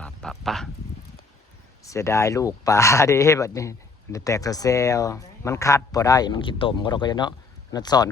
ปะเสียดายลูกปลาเด้บัดนี้มันแตกเซลมันคัดพอได้มันกินต้มก็เราก็จะเนาะมันสอน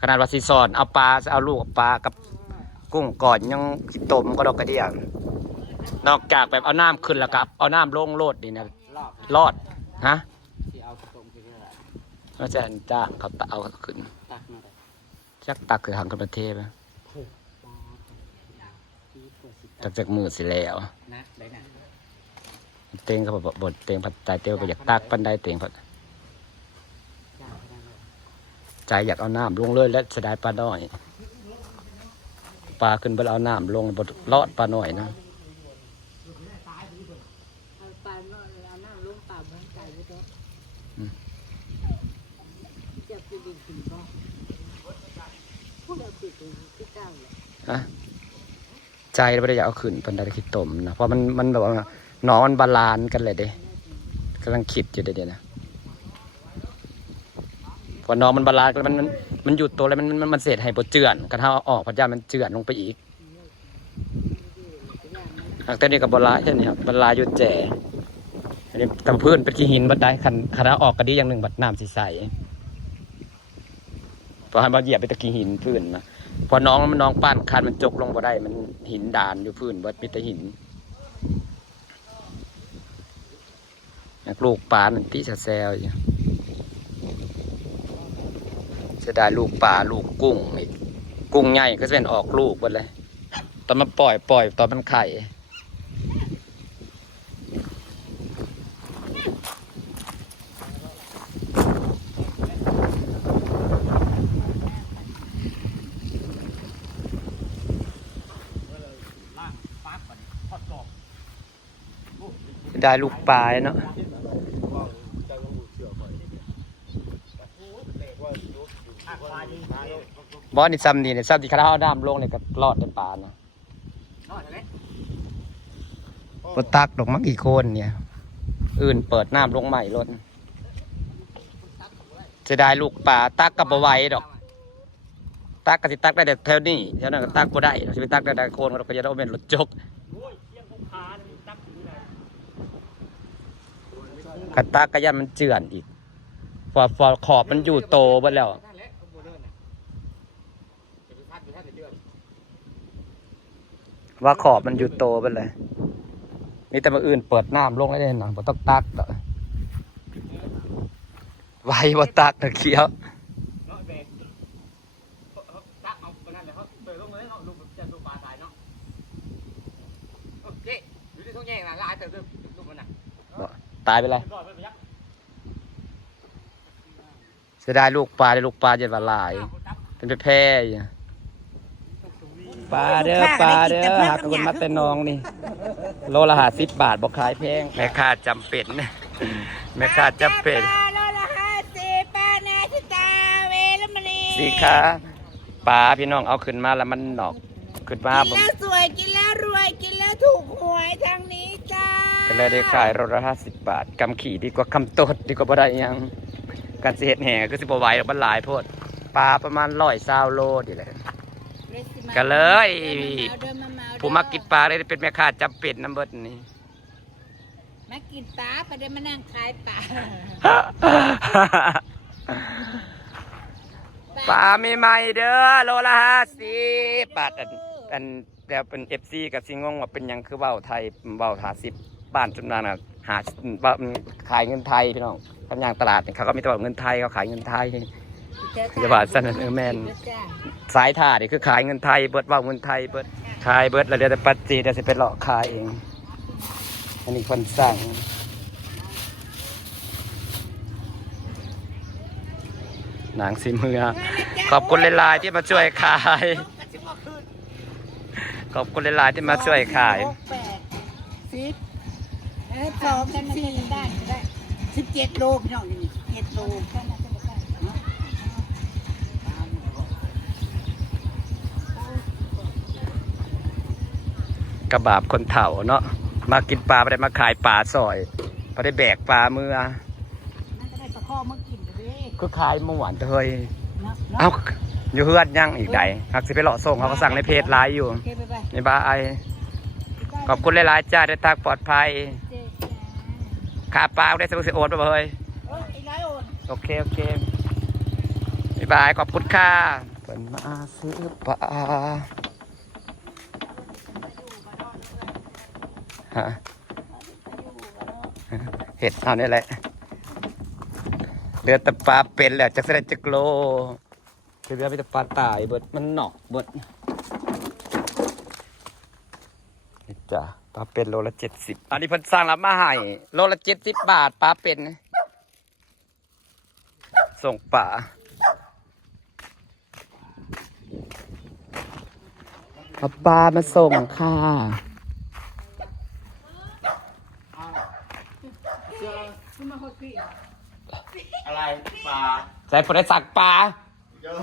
ขนาดว่าสิสอนเอาปลาเอาลูกปลากับกุ้งก่อนยังกินต้มก็เราก็ได้อย่างนอกจากแบบเอาน้ำขึ้นแล้วกับเอาน้ำลงโลดนี่นะรอดฮะแล้วจะจ้างเขาเอาขึ้นจักตักคือทางกระเทศนะจากมือสิแล้วเต็งเขาบอกบทเต็งผัดใจเตียวก็อยากตักปันได้เต็งผัดใจอยากเอาน้ำลงเลยและเสียดายปลาน้อยปลาขึ้นไปเอาน้ำลงบดลอดปลาน้อยนะใจเราไม่ได้อยากเอาขึ้นปันได้คิดต้มนะเพราะมันแบบว่าหนอมันบาลานกันเลยเด้กำลังคิดอยู่เดี๋ยวนะพอหนอมันบาลานกันมันหยุดตัวแล้วมันเศษให้ปวดเจือนกระทั่งออกพัดยามันเจือนลงไปอีกแต่นี่กับบาลานใช่ไหมครับบาลานหยุดแจ่อันนี้กับพื้นเป็นขี้หินบัดได้คณะออกกันดีอย่างหนึ่งบัดน้ำใสพอให้มาเหยียบไปตะกี้หินพื้นนะพอน้องปั้นคันมันจกลงบ่ได้มันหินด่านอยู่พื้นเบิดมีแต่หินลูกปลาหนึ่งที่แซวอยู่จะได้ลูกปลาลูกกุ้งอีกกุ้งใหญ่ก็จะเป็นออกลูกหมดเลยตอนมันปล่อยตอนมันไข่ได้ลูกปลาเนาะบอสนี่ซ้ำนี่เนี่ยซ้ำที่ข้าวน้ำลงเลยก็รอดได้ปลาเนาะปตักดอกมักอีโคนเนี่ยอื่นเปิดน้ำลงใหม่รถจะได้ลูกปลาตักกับบ่ไหวดอกตักก็สิตักได้แต่แถวนี้แถวนั้นก็ตักบ่ได้เราจะไปตักได้โคนเราก็จะเอาเป็นรถจกกระตากระยันมันเจือนอีกพอขอบมันอยู่โตหมดแล้วว่าขอบมันอยู่โตหมดเลยมีแต่มาอื่นเปิดน้ำลงได้เลยหนังบ่ต้องตักไว้บ่ตักตะเคียวตายไปเลยเสียดายลูกปลาได้ลูกปลาเจ็ดวันลายเป็นแพร่ปลาเด้อหากคนมัดแต่น้องนี่โลละ50 บาทบอกขายแพงแม่ค้าจำเป็นแม่ค้าจำเป็นโลละ50ปลาเนื้อชิตาเวลมณีสิคะปลาพี่น้องเอาขึ้นมาแล้วมันหนอกขึ้นมากินแล้วสวยกินแล้วรวยกินแล้วถูกหวยทางนี้จ้าก็เลยได้ขายโลละ50 บาทกำขี่ดีกว่าคำโตดดีกว่าบ่ได้ยังการเสียแห่ก็สิบไหวมันหลายโพดปลาประมาณ120 โลดีเลยก็เลยผู้มากินปลาได้เป็นแม่ค้าจำเป็นน้ำเบิดนี่มากินปลาไปได้มานั่งขายปลาปลาไม่ใหม่เด้อโลละ50 บาทอันแล้วเป็นFCกับซิงงว่าเป็นยังคือเบาไทยเบา50 บ้านจุดนั้นขายเงินไทยพี่น้องทำอย่างตลาดเขาก็มีตลาดเงินไทยเขาขายเงินไทยจะบาทสั้นแมนสายถ่านี่คือขายเงินไทยเบิดว่าเงินไทยเบิดขายเบิดแล้วเดี๋ยวแต่ปัจจีเดี๋ยวจะเป็นหลอกขายเองอันนี้คนสั่งหนังสีมือขอบคุณหลายๆที่มาช่วยขายขอบคุณหลายๆที่มาช่วยขาย17 โลพี่น้องนี่7 โลกระบาบคนเฒ่าเนาะมากินปลาไปได้มาขายปลาซอยไปได้แบกปลาเมื่อก็ขายเมื่อวานเฮ้ยเอาอยู่เฮือนยังอีกใดหากสิไปหล่อส่งเขาก็สั่งในเพจไลน์อยู่ในบ้าไอ ขอบคุณหลายๆจ้าเดินทางปลอดภัย เจ๊จ้า ขาปลาได้สมุทรโอนป่ะเฮ้ย อีกร้อยโอน โอเคบ๊ายบายขอบคุณค่ะเปิดมาซื้อปลาฮะเห็ดเอานี่แหละเรือแต่ปลาเป็นแหละจะแสดงจะโลคือเรือไปแต่ปลาตายเบิดมันหนอกเบิดนี่จ้ะปลาเป็นโลละ70อันนี้เพิ่นสร้างรับมาให้โลละ70 บาทปลาเป็นส่งปลาเอาปลามาส่งค่ะอะไรปลา ใส่ผลได้สักปลา เยอะ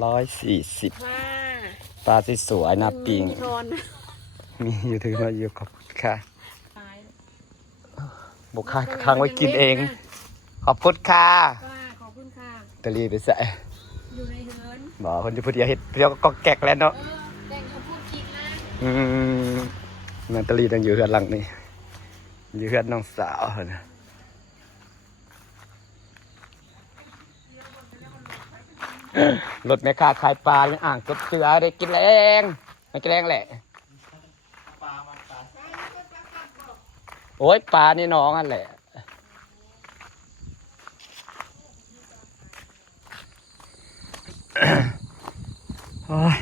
140 ค่ะ ปลาที่สวยๆนะปิง ทอน มีอยู่ถือมาอยู่ขอบคุณค่ะบุกค้าค้างไว้กินเอง ขอบคุณค่ะ ขอบคุณค่ะ ตะลีไปใส่ อยู่ในเฮือน บอกคนที่พูดเดียวเห็ดเพียวก็แกกแล้วเนาะ แต่งกับพูดคิดนะ นั่นตะลีต้องอยู่เฮือนหลังนี่อยู่เฮือนน้องสาวนะรถแม่ค้าขายปลายังอ่างกบเสือได้กินแรงไม่กินแรงแหละ ปลามาปลา โอ้ยปลานี่น้องอันแหละโอ้ย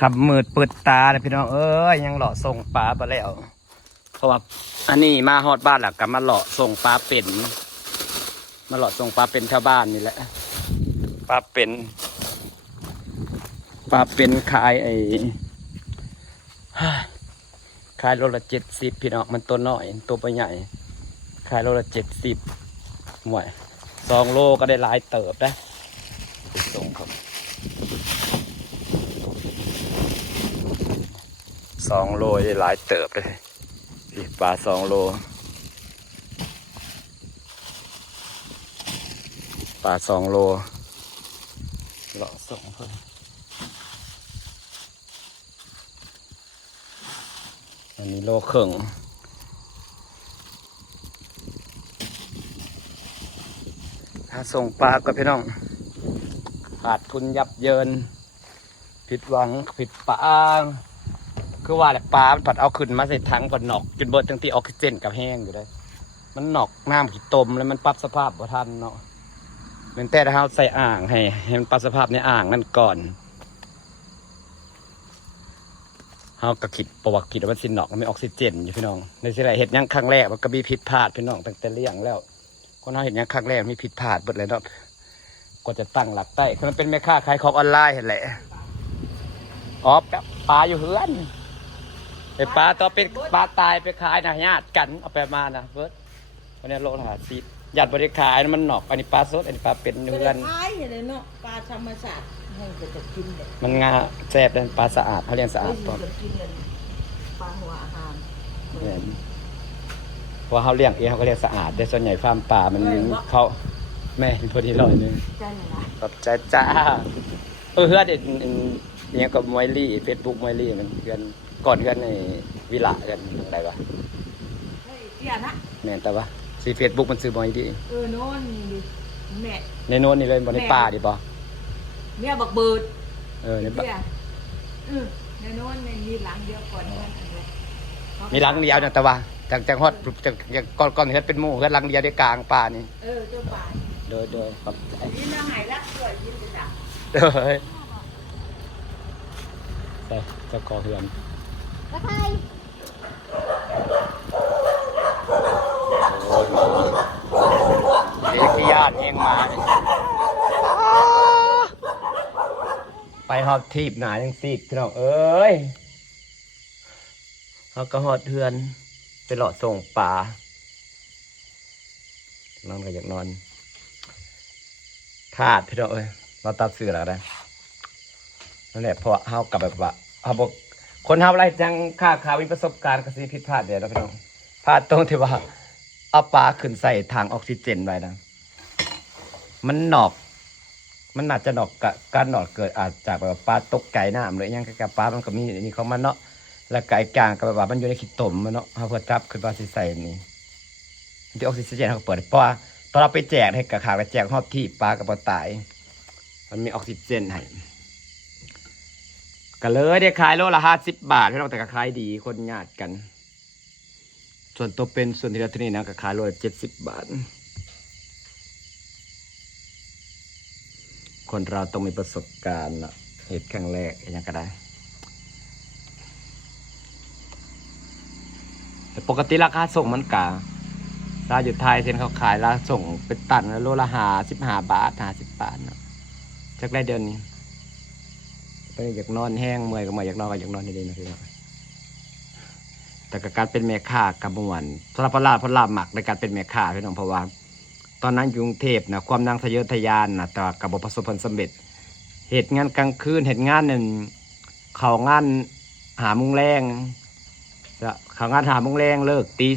ขับมืดเปิดตาเลยพี่น้องเอ้ยยังหล่อส่งปลาไปแล้วเพราะว่าอันนี้มาฮอดบ้านหลักกับมาหล่อส่งปลาเป็นมาหล่อส่งปลาเป็นชาวบ้านนี่แหละปลาเป็นขายไอ้ขายโลละ70พี่น้องมันตัวน้อยตัวใหญ่ขายโลละ70หมวย2 โลก็ได้หลายเติบนะไปส่งครับ2 โลได้หลายเติบเลยนี่ปลา2 โลปลา2 โลเลาะส่งเพิ่มอันนี้โลครึ่งถ้าส่งปลาก็พี่น้องขาดทุนยับเยินผิดหวังผิดปางคือว่าแหละปลามันผัดเอาขึ้นมาใส่ถังผัดหนอกจนเบิดตั้งที่ออกซิเจนกับแห้งอยู่เลยมันหนอกน้ำขีดตมแล้วมันปรับสภาพบ่ทันเนาะเป็นแต่ถ้าเราใส่อ่างให้มันปรับสภาพในอ่างนั่นก่อนเขาก็คิดประวัติคิดว่ามันสินหนอกมันไม่ออกซิเจนอยู่พี่น้องในสิไรเห็ดยังครั้งแรกมันก็มีผิดพลาดพี่น้องตั้งแต่เลี้ยงแล้วคนเราเห็นยังครั้งแรกมีผิดพลาดเบิดเลยเนาะก็จะตั้งหลักได้คือมันเป็นแม่ค้าขายของออนไลน์เห็นแหละอ๋อปลาอยู่เฮือนไอ้ปลาตัวเป็นปลาตายไปขายนะญาติกันเอาไปมานะเบิร์ดวันนี้โลละ50ญาติบริขายมันหนอกอันนี้ปลาสดอันนี้ปลาเป็นเฮือน คล้ายอย่างเลยเนาะปลาธรรมชาติให้จะกินเด็ก มันงาแซ่บเลยปลาสะอาดเขาเรียกสะอาดตอน จะกินเลยปลาหัวอาหาร เนี่ยเพราะเขาเลี้ยงเองเขาก็เรียกสะอาดแต่ส่วนใหญ่ฟาร์มป่ามันเขาแม่พอดี100นึง ใช่ไหมล่ะ ขอบใจจ้าเฮือนเนี่ยกับมวยลี่เฟซบุ๊กมวยลี่มันเฮือนก่อนเฮือนในวิลากันอะไรวะ เฮ้ยเตี้ยนะ แม่นแต่ว่าซื้อเฟซบุ๊กมันซื้อมวยลี่ โน่นดิแม่ ในโน้นนี่เลยบนในป่าดิปะ แม่บักเบิด ในป่า เตี้ยในโน่นในมีหลังเดียวก่อนนั่นอันเดียว มีหลังเดียวแต่ว่าจากฮอดจากก่อนเฮือนเป็นหมู่เฮือนหลังเดียวได้กลางป่านี่ เจ้าป่า โดยขอบใจ ยินหายรักด้วยยินจะดัก เฮ้ยใส่เจ้าของเฮือน แล้วใคร เด็กญาติเองมาไปหอบทีบหนายังซีกพี่น้องเอ้ยเขาก็หอดเทือนไปหล่อส่งปลานอนก็อยากนอนขาดพี่น้องเอ้ยเราตัดเสื้อแล้วได้นั่นแหละเพราะเขากับแบบว่าเขาบอกคนทำอะไรจังค่าขาวิประสบการณ์กระซีผิดพลาดเดี๋ยวเราพี่น้องพลาดตรงที่ว่าเอาปลาขึ้นใส่ถังออกซิเจนไว้นะ มันหนอกมันอาจจะหนอกการหนอกเกิดอาจจากแบบปลาตกไก่น้ำเลยยังกับปลามันก็มีนี่ของมันเนาะแล้วไก่กลางกับแบบมันอยู่ในขี้ต่มมันเนาะเขาเพื่อจับขึ้นมาใส่นี่ที่ออกซิเจนเขาเปิดเพราะว่าตอนเราไปแจกให้กับขาวไปแจกรอบที่ปลากับปลาตายมันมีออกซิเจนให้ก็เลยได้ขายโลละ50 บาทพี่น้องแต่ก็ขายดีคนญาติกันส่วนตัวเป็นส่วนที่เราที่นี่นะก็ขายโลละ70 บาทคนเราต้องมีประสบการณ์เหตุครั้งแรกอย่างก็ได้แต่ปกติราคาส่งมันการาอยู่ไทยเซนเขาขายราส่งเป็นตันโลละ15 บาท50 บาทเนาะจากได้เดือนนี้ไปอยากนอนแห้งเมื่อยก็เมื่อยอยากนอนก็อยากนอนดีๆนะพี่น้องแต่การเป็นแม่ค้ากับม่วนสำหรับพลาหมักในการเป็นแม่ค้าพี่น้องเพราะว่าตอนนั้นกรุงเทพนะความนางทะเยอทะยานนะแต่กับบประสบผลสำเร็จเหตุงานกลางคืนเหตุงานหนึ่งเขางานหามุงแรงเขางานหามุงแรงเลิกตี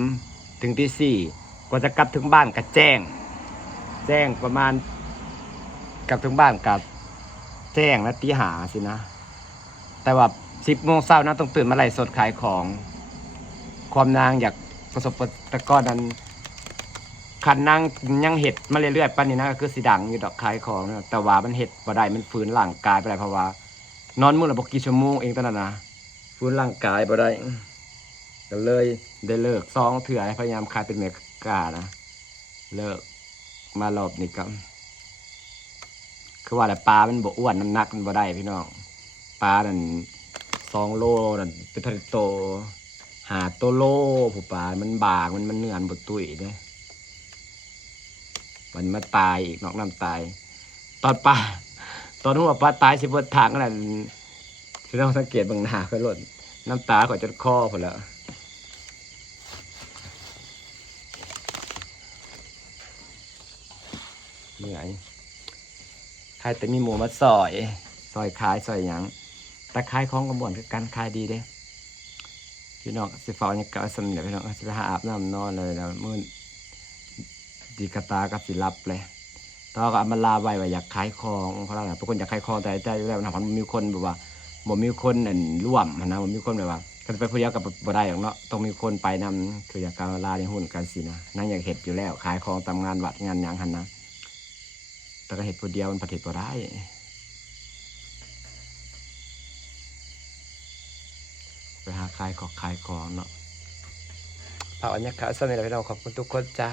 3ถึงตี 4ก็จะกลับถึงบ้านก็แจ้งประมาณกลับถึงบ้านกับแจ้งนะตี 5สินะแต่ว่า10 โมงเช้านะต้องตื่นมาไล่สดขายของความนางอยากประสบตะก้อนนั้นขันนางยังเห็ดมาเรื่อยๆปั้นนี่นะก็คือสีดังอยู่ดอกขายของนะแต่ว่ามันเห็ดบ่ได้มันฝืนร่างกายไปได้เพราะว่านอนมื้อละบ่กี่ชั่วโมงเองตอนนั้นนะฝืนร่างกายบ่ได้ก็เลยได้เลิก2 เถื่อพยายามขายเป็นเมกานะเลิกมารอบนี้ก็คือว่าแต่ปลามันบ่อ้วนน้ำหนักมันบ่ได้พี่น้องปลานั่น2 โลนั่นเป็นทะเลโต5 ตัวโลผู้ปลามันบางมันเนื้อบ่ตุ้ยเด้มันมาตายอีกนอกน้ำตายตอนหัวปลาตายสิบนทางนั่นคือต้องสังเกตบางหน้าเขาหล่นน้ำตาเขาจนคอหมดแล้วเหนื่อยใครแต่มีหมูมาซอยขายซอยหยังแต่ขายของกระบวนคือการขายดีเด้พี่น้องสิฟ้าเนี่ยก็สำเร็จพี่น้องสิไปหาอาบน้ำนอนเลยแล้วมื้อดีกระตากับสิรับเลยตอนก็มาลาไว้ว่าอยากขายของเขาแล้วทุกคนอยากขายของแต่แล้วนะมันมีคนแบบว่าบ่มีคนร่วมนะบ่มีคนแบบว่าก็ไปผู้เดียวกับบ่ได้หรอกเนาะต้องมีคนไปนำคืออยากการลาในหุ้นกันสินะนั่งอยากเห็ดอยู่แล้วขายของตามงานวัดงานยังหันนะแต่ก็เห็ดผู้เดียวมันประเทศบ่ได้ไปหาขายของเนาะฝากอันนี้ค่ะสวัสดีพี่น้องขอบคุณทุกคนจ้า